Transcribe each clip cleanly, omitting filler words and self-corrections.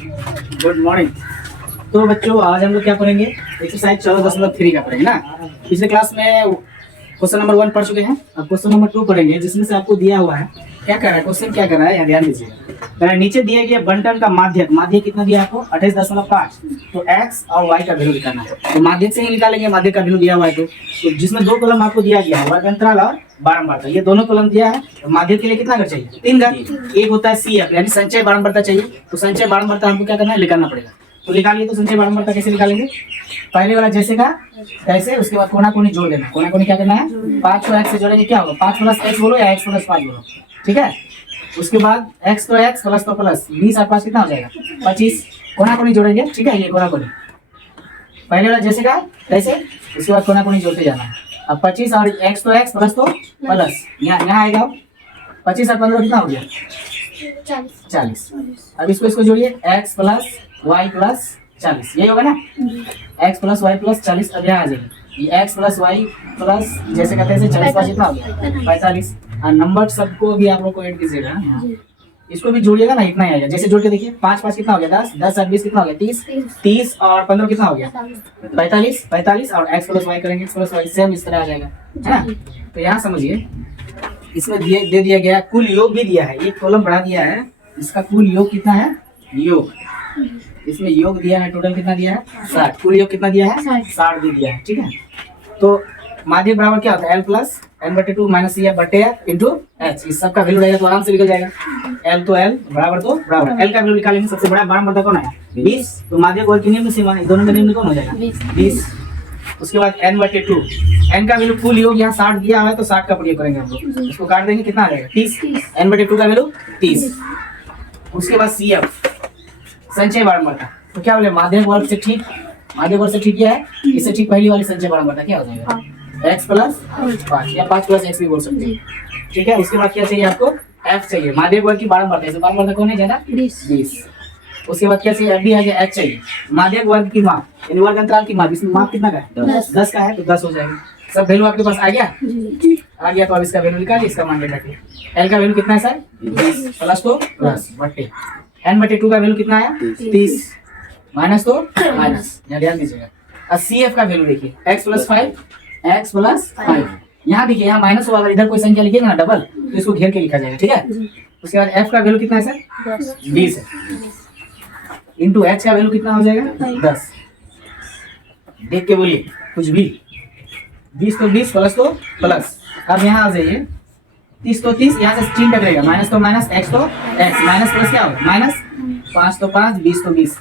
Good morning. तो बच्चों आज हम लोग क्या पढ़ेंगे, एक्सरसाइज 14.3 का पढ़ेंगे ना। पिछले क्लास में क्वेश्चन नंबर 1 पढ़ चुके हैं, अब क्वेश्चन नंबर 2 पढ़ेंगे, जिसमें से आपको दिया हुआ है क्या कर रहा है, क्वेश्चन क्या कर रहा है यहाँ ध्यान दीजिएगा। नीचे दिया गया बंटन का माध्यक कितना दिया आपको 28.5, तो x और y का वैल्यू निकालना है। तो माध्यक से ही निकालेंगे, माध्यक का वैल्यू दिया हुआ है तो जिसमें 2 कॉलम आपको दिया गया है वर्ग अंतराल और बारंबारता, ये दोनों कॉलम दिया है। तो माध्यक के लिए कितना घर चाहिए 3 घर, एक होता है CF यानी संचय बारंबारता चाहिए। तो संचय बारंबारता हमको क्या करना है, निकालना पड़ेगा। तो निकालिए, तो संचय बारंबारता कैसे निकालेंगे, पहले वाला जैसे का तैसे, उसके बाद कोना कोनी जोड़ देना। कोना कोनी क्या करना है, 5 को x से जोड़ेंगे, क्या होगा 5 प्लस x बोलो या x प्लस 5 बोलो, ठीक है। उसके बाद x तो x प्लस तो प्लस 20 और 5 कितना हो जाएगा 25, कोना कोनी जोड़ेंगे, ठीक है। ये कोना कोनी पहले वाला जैसे का तैसे, उसके बाद कोना कोनी जोड़ते जाना है। अब 25 और x तो x प्लस तो प्लस, यहाँ आएगा 25 और 15 कितना हो गया 40। अब इसको जोड़िए, x प्लस y प्लस 40, यही होगा ना, x प्लस y प्लस 40। अब यहाँ आ जाएगी ये x प्लस y प्लस जैसे कहते हैं 40 पास कितना हो गया 45। और नंबर सबको भी आप लोग को ऐड कीजिएगा, इसको भी जोड़िएगा ना, इतना ही आएगा। जैसे जोड़ के देखिए, 5 5 कितना हो गया 10, 10 और 20 कितना हो गया 30, 30 और 15 कितना हो गया 45 और x प्लस y करेंगे, x प्लस y सेम इस तरह आ जाएगा, है ना। तो यहाँ समझिए, इसमें दे दिया गया कुल योग भी दिया है, एक कॉलम बढ़ा दिया है, इसका कुल योग कितना है, योग इसमें योग दिया है, टोटल कितना दिया है 60, कुल योग कितना दिया है 60 दे दिया है, ठीक है। तो माध्यक बराबर क्या होता है l plus n/2 minus c बटे इंटू h, इस सब का वैल्यू रहेगा तो आराम से निकल जाएगा। l तो l बराबर तो बराबर, l का वैल्यू निकालेंगे, सबसे बड़ा बारंबारता कौन है 20, तो माध्यक वर्ग की निम्न सीमा है, दोनों का निम्न कौन हो जाएगा 20। उसके बाद n/2, n का वैल्यू कुल योग यहाँ 60 दिया है तो 60 का प्रयोग करेंगे हम लोग, इसको काट देंगे कितना आ जाएगा 30, n/2 का वैल्यू 30। उसके बाद CF संचय बारंबारता, तो क्या बोले माध्यक वर्ग से ठीक, माध्यक वर्ग से ठीक क्या है, इससे ठीक पहली वाली संचय बारंबारता क्या हो जाएगा x प्लस 5 या 5 प्लस x भी बोल सकते हैं, ठीक है। उसके बाद क्या चाहिए आपको f चाहिए, माध्यक वर्ग की बारंबारता, इसे बारंबारता कौन है ज्यादा 20। उसके बाद क्या चाहिए, f भी आ गया, h चाहिए, माध्यक वर्ग की माप यानी वर्ग अंतराल की माप, इसमें माप कितना का है 10 का है, तो 10 हो जाएगा। सब वैल्यू आपके पास आ गया तो अब इसका वैल्यू निकालिए, इसका मान लेना है l का वैल्यू कितना है सर 20 प्लस तो प्लस बटे n/2 का वैल्यू कितना है 30 माइनस तो माइनस, यहाँ ध्यान दीजिएगा। और CF का वैल्यू देखिए x प्लस 5, यहाँ देखिए यहाँ माइनस हुआ, अगर इधर कोई संख्या लिखिएगा ना डबल तो इसको घेर के लिखा जाएगा, ठीक है। उसके बाद f का वैल्यू कितना है सर 20 है, इंटू h का वैल्यू कितना हो जाएगा 10। देख के बोलिए कुछ भी, 20 तो 20 प्लस तो प्लस। अब यहाँ आ जाइए 30 तो 30, यहाँ से चिन्ह टकरेगा, माइनस तो माइनस, x तो x, माइनस प्लस क्या होगा माइनस, 5 तो 5, 20 तो 20।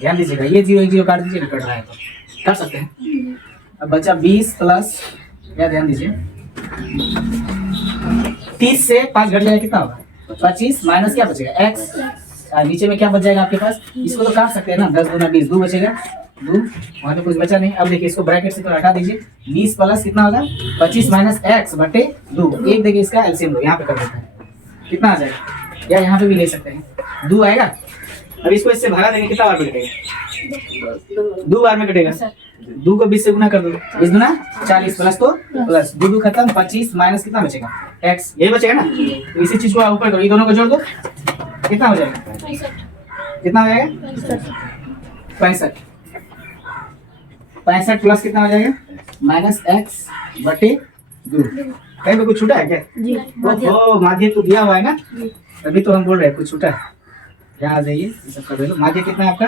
ध्यान दीजिएगा, ये 0 1 0 काट दीजिए, कट रहा है तो कर सकते हैं। अब बचा 20 प्लस, या ध्यान दीजिए 30 से 5 घट जाएगा कितना होगा 25, माइनस क्या बचेगा x, नीचे में क्या बच जाएगा आपके पास, इसको तो काट सकते हैं ना, 10 दूना 20, 2 बचेगा 2, वहाँ तो कुछ बचा नहीं। अब देखिए इसको ब्रैकेट से तो हटा दीजिए, 20 प्लस कितना होगा 25 माइनस x बटे 2, एक देखिए इसका एलसीएम दो, यहाँ पे कर देते हैं कितना आ जाएगा, या यहाँ पे भी ले सकते हैं 2 आएगा। अब इसको इससे भागा देंगे, कितना बार में कटेगा 2 बार में कटेगा, 2 को 20 से गुना कर दो, 20 दूना 40 प्लस तो प्लस, 2 2 खत्म, 25 माइनस कितना बचेगा x, यही बचेगा ना। तो इसी चीज को ऊपर करो, ये दोनों को जोड़ दो, कितना हो जाएगा कितना हो जाएगा 65 प्लस कितना हो जाएगा माइनस x बटे 2। कहीं पे कुछ छूटा है क्या, वो माध्यक तो दिया हुआ है ना, तभी तो हम बोल रहे हैं कुछ छूटा है। यहाँ आ जाइए, सब कर दो, माध्यक कितना है आपका,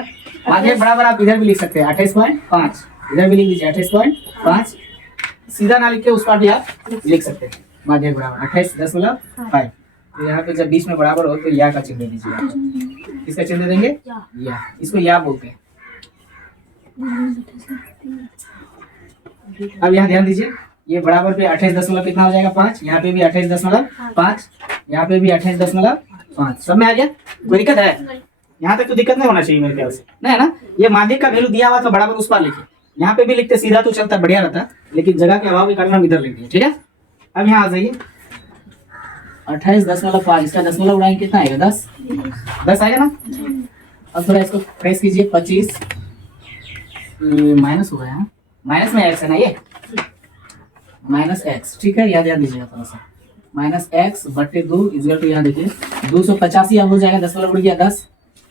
माध्यक बराबर आप इधर भी लिख सकते हैं 28.5, इधर भी लिख लीजिए 28.5, सीधा ना लिख के उस पर भी आप लिख सकते हैं माध्यक बराबर 28.5। तो यहाँ पे जब बीच में बराबर हो तो या का चिन्ह दे दीजिए, किसका चिन्ह दे देंगे या, इसको या बोलते हैं। अब यहाँ ध्यान दीजिए, ये बराबर पे 28 कितना हो जाएगा 5, यहाँ पे भी 28.5, यहाँ पे भी 28.5, सब में आ गया। कोई दिक्कत है, यहाँ तक तो दिक्कत नहीं होना चाहिए मेरे ख्याल से, नहीं है ना। ये माध्यक का वैल्यू दिया हुआ तो बराबर उस पर लिखिए, यहाँ पे भी लिखते सीधा तो चलता बढ़िया रहता, लेकिन जगह के अभाव के कारण हम इधर लिख दिए, ठीक है। अब यहाँ आ जाइए 28.5, इसका दशमलव उड़ाएंगे कितना आएगा 10 आएगा ना। अब थोड़ा इसको प्रेस कीजिए, 25 माइनस हो गया, माइनस में x है ना, ये माइनस x, ठीक है, याद दीजिएगा थोड़ा सा, माइनस एक्स बटे 2 इजल टू यहाँ देखिए 285 अब हो जाएगा 10 वाला उड़ गया 10।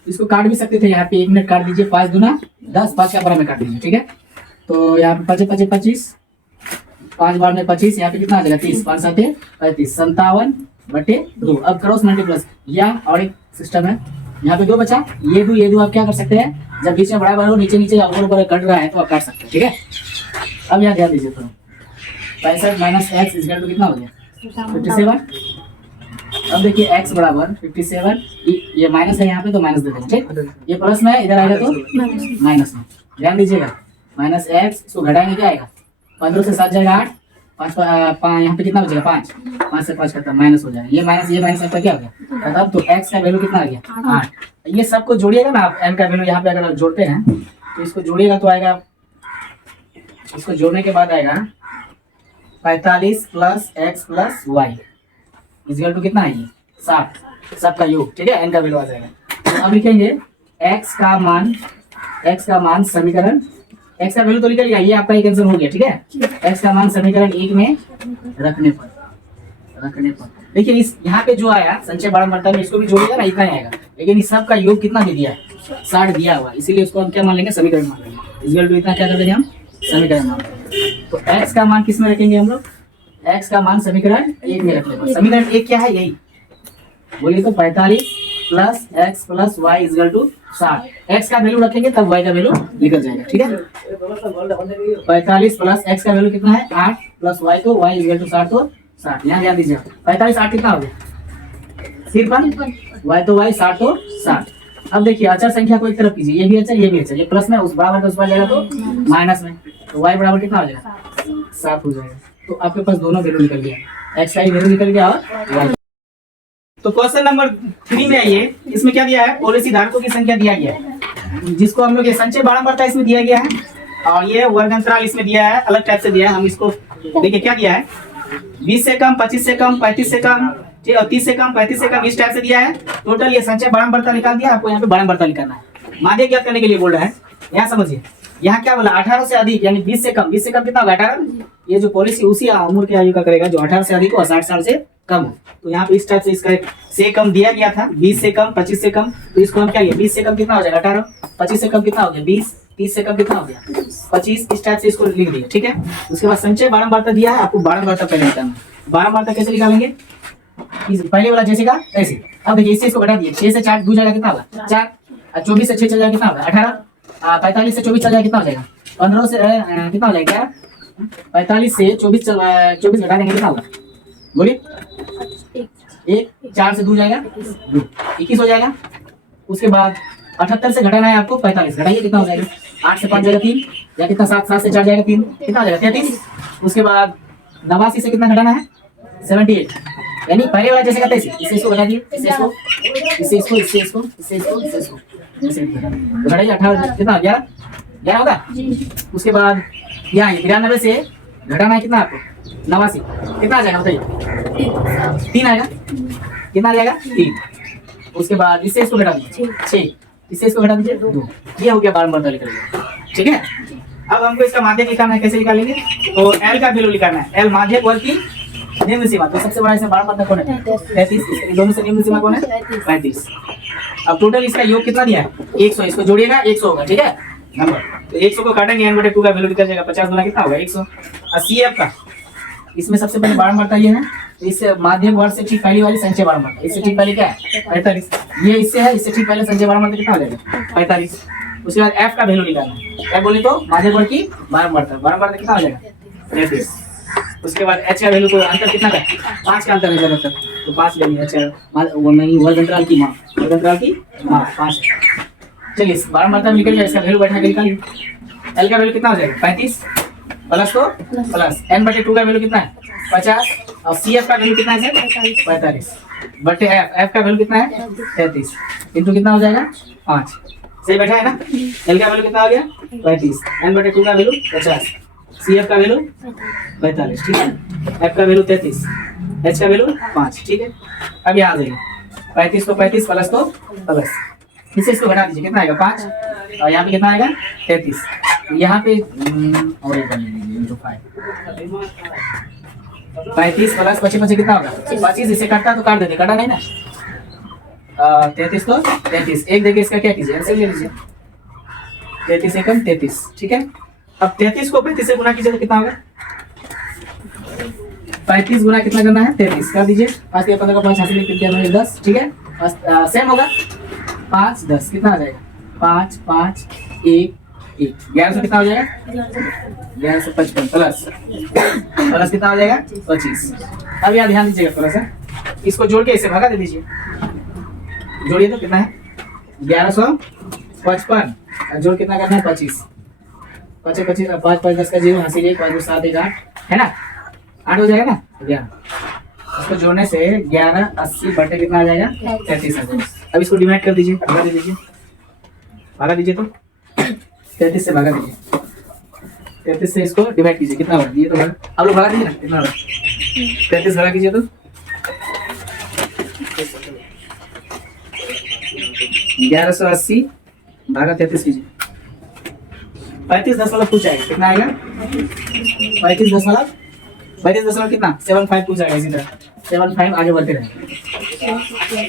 इसको काट भी सकते थे यहाँ पे 1 मिनट काट दीजिए 5 दूना 10 5 का बराबर में काट दीजिए ठीक है। तो यहाँ पे 25 25 25 5 बार में 25 यहाँ पे कितना आ जाएगा 30 5 7 35 57 बटे 2। अब क्रॉस मल्टीप्लस या और एक सिस्टम है यहाँ पे 2 बचा ये दो आप क्या कर सकते हैं जब बीच में बड़ा बड़ा हो नीचे नीचे ऊपर ऊपर कट रहा है तो आप काट सकते हैं ठीक है। अब यहाँ ध्यान दीजिए थोड़ा 65 माइनस एक्स इजकल टू कितना हो गया 57। अब देखिए x बराबर 57 ये माइनस है यहाँ पे तो माइनस दे देंगे ठीक। ये प्लस में इधर आएगा तो माइनस में ध्यान दीजिएगा माइनस एक्स इसको घटाएंगे क्या आएगा 15 से 7 जाएगा 8 5 यहाँ पे कितना हो जाएगा 5 से 5 करता माइनस हो जाएगा ये माइनस आपका क्या हो गया मतलब तो x का वैल्यू कितना आ गया 8। ये सबको जोड़िएगा ना आप n का वैल्यू यहाँ पे अगर जोड़ते हैं तो इसको जोड़िएगा तो आएगा इसको जोड़ने के बाद आएगा 45 plus X plus Y equal to कितना है ये 60 सबका योग ठीक है। n का वैल्यू आ जाएगा। तो अब लिखेंगे x का मान समीकरण x का वैल्यू तो निकल गया ये आपका एक आंसर हो गया ठीक है। x का मान समीकरण 1 में रखने पर देखिए इस यहाँ पे जो आया संचय बारंबारता में इसको भी जोड़िएगा ना इतना ही आएगा लेकिन इस सब का योग कितना दे दिया है 60 दिया हुआ इसीलिए उसको हम क्या मान लेंगे समीकरण मान लेंगे इजकल टू इतना क्या कर देंगे हम समीकरण मान लेंगे। तो x का मान किस में रखेंगे हम लोग x का मान समीकरण 1 में रख लेंगे। समीकरण 1 क्या है यही बोलिए तो 45 plus X plus Y equal to 60 x का वैल्यू रखेंगे तब y का वैल्यू निकल जाएगा ठीक है। 45 प्लस x का वैल्यू कितना है 8 प्लस y तो y इजकल टू 60 तो 60 यहाँ ध्यान दीजिए 45 8 कितना हो गया 53 y तो y 60 तो 60। अब देखिए अचर संख्या को एक तरफ कीजिए ये भी अचर ये प्लस में उस बराबर का उस पर जाएगा तो माइनस में तो y बराबर कितना हो जाएगा 7 हो जाएगा। तो आपके पास दोनों वैल्यू निकल गया x का ही वैल्यू निकल गया और y। तो क्वेश्चन नंबर 3 में आइए इसमें क्या दिया है पॉलिसी धारकों की संख्या दिया गया है जिसको हम लोग ये संचय बारंबारता इसमें दिया गया है और ये वर्ग अंतराल इसमें दिया है अलग टाइप से दिया है। हम इसको देखिए क्या दिया है 20 से कम 25 से कम 35 से कम ठीक और 30 से कम 35 से कम इस टाइप से दिया है। टोटल ये संचय बारंबारता निकाल दिया आपको यहाँ पे बारंबारता निकालना है माध्य ज्ञात करने के लिए बोल रहा है। यहाँ समझिए यहाँ क्या बोला 18 से अधिक यानी 20 से कम कितना होगा 18 ये जो पॉलिसी उसी उम्र के आयु का करेगा जो 18 से अधिक हो 60 साल से कम हो। तो यहाँ पे इस टाइप से इसका से कम दिया गया था 20 से कम 25 से कम तो इसको हम क्या किया 20 से कम कितना हो जाएगा 18 25 से कम कितना हो गया 20 30 से कम कितना हो गया 25 इस टाइप से इसको लिख दिया ठीक है। उसके बाद संचय बारंबारता दिया है आपको बारंबारता पहले निकालना है। बारंबारता कैसे निकालेंगे पहले वाला जैसे का ऐसे। अब देखिए इससे इसको घटा दिए 6 से 4 2 जाएगा कितना होगा 4 24 से 6 चल जाएगा कितना होगा 18 45 से 24 चल जाएगा कितना हो जाएगा 15 से कितना हो जाएगा 45 से 24 घटा देंगे कितना होगा बोलिए 1 4 से 2 जाएगा 2 21 हो जाएगा। उसके बाद 78 से घटाना है आपको 45 घटाइए कितना हो जाएगा 8 से 5 जाएगा 3 या कितना 7 से 4 जाएगा 3 कितना हो जाएगा 33। उसके बाद 89 से कितना घटाना है 78 यानी पहले वाला जैसे का तैसे इसे इसको घटा दिए इसे इसको घटाइए 18 कितना 11 होगा। उसके बाद यहाँ 93 से घटाना है कितना आपको 89 कितना आ जाएगा बताइए 3 आएगा कितना आ जाएगा 3। उसके बाद इससे इसको घटा दीजिए 6 इससे इसको घटा दीजिए 2 ये हो गया बारंबारता निकल गया ठीक है। अब हमको इसका माध्यक निकालना है कैसे निकालेंगे तो L का वैल्यू निकालना है L माध्यक वर्ग की निम्न सीमा तो सबसे बड़ा इसमें बारंबारता कौन है 33 दोनों से निम्न सीमा कौन है 35। अब टोटल इसका योग कितना दिया है 100 इसको जोड़िएगा 100 होगा ठीक है नंबर तो 100 को काटेंगे n/2 का वैल्यू निकल जाएगा 50 गुना कितना होगा 100। और CF का इसमें सबसे पहले बारंबारता ये है तो इससे माध्यक वर्ग से ठीक पहली वाली संचय बारंबारता इससे ठीक पहले क्या है 45 ये इससे है इससे ठीक पहले संचय बारंबारता कितना हो जाएगा 45। उसके बाद F का वैल्यू निकालना है क्या बोले तो माध्यक वर्ग की बारंबारता कितना हो जाएगा 33। उसके बाद H का वैल्यू को अंतर कितना का 5 का अंतर है ज्यादातर तो 5 ले लिया अच्छा वो नहीं वर्ग अंतराल की मान 5। चलिए बारंबारता निकल गया इसका वैल्यू बैठा के निकालिए L का वैल्यू कितना हो जाएगा 35 प्लस तो प्लस n/2 का वैल्यू कितना है 50 और CF का वैल्यू कितना है 45 बटे F का वैल्यू कितना है 33 इंटू कितना हो जाएगा 5 सही बैठा है ना। L का वैल्यू कितना हो गया 35 n/2 का वैल्यू 50 CF का वैल्यू 45 ठीक है F का वैल्यू 33 H का वैल्यू 5 ठीक है। अब यहाँ आ जाएगा 35 को 35 प्लस तो प्लस इसे इसको घटा दीजिए कितना आएगा 5 और यहाँ पे कितना आएगा 33 यहाँ पे और एक बन लीजिए इंटू 5 35 प्लस 25 कितना होगा 25। इसे काटता तो काट देते, काटा नहीं ना। 33 तो 33, एक देखिए इसका क्या कीजिए, ऐसे ले लीजिए 33 एकम 33, ठीक है। अब 33 को 35 से गुना कीजिए तो कितना होगा 35 गुना कितना करना है 33 कर दीजिए। 5 या 15 का 5 हासिल करके 10, ठीक है। सेम होगा 5 10 कितना आ जाएगा 5 5 1 1 1100 कितना हो जाएगा 1155 प्लस कितना हो जाएगा 25। अब यहाँ ध्यान दीजिएगा थोड़ा सा, इसको जोड़ के इसे भगा दे दीजिए, जोड़िए तो कितना है 1155 जोड़ कितना करना है 25 5 25 5 5 10 का 0 हासिल 1 5 2 7 1 8 है ना, 8 हो जाएगा ना 11। इसको जोड़ने से 11 80 बटे कितना आ जाएगा 33 आ जाएगा। अब इसको डिवाइड कर दीजिए, भगा दे दीजिए, भागा दीजिए तो 33 से भागा दीजिए, 33 से इसको डिवाइड कीजिए कितना होगा ये तो भागा, अब लोग भागा दीजिए ना कितना होगा 33 भागा कीजिए तो 1180 भागा 33 कीजिए 35 कुछ आएगा कितना आएगा 35 कितना 75 कुछ आएगा, इसी तरह 75 आगे बढ़ते रहेंगे।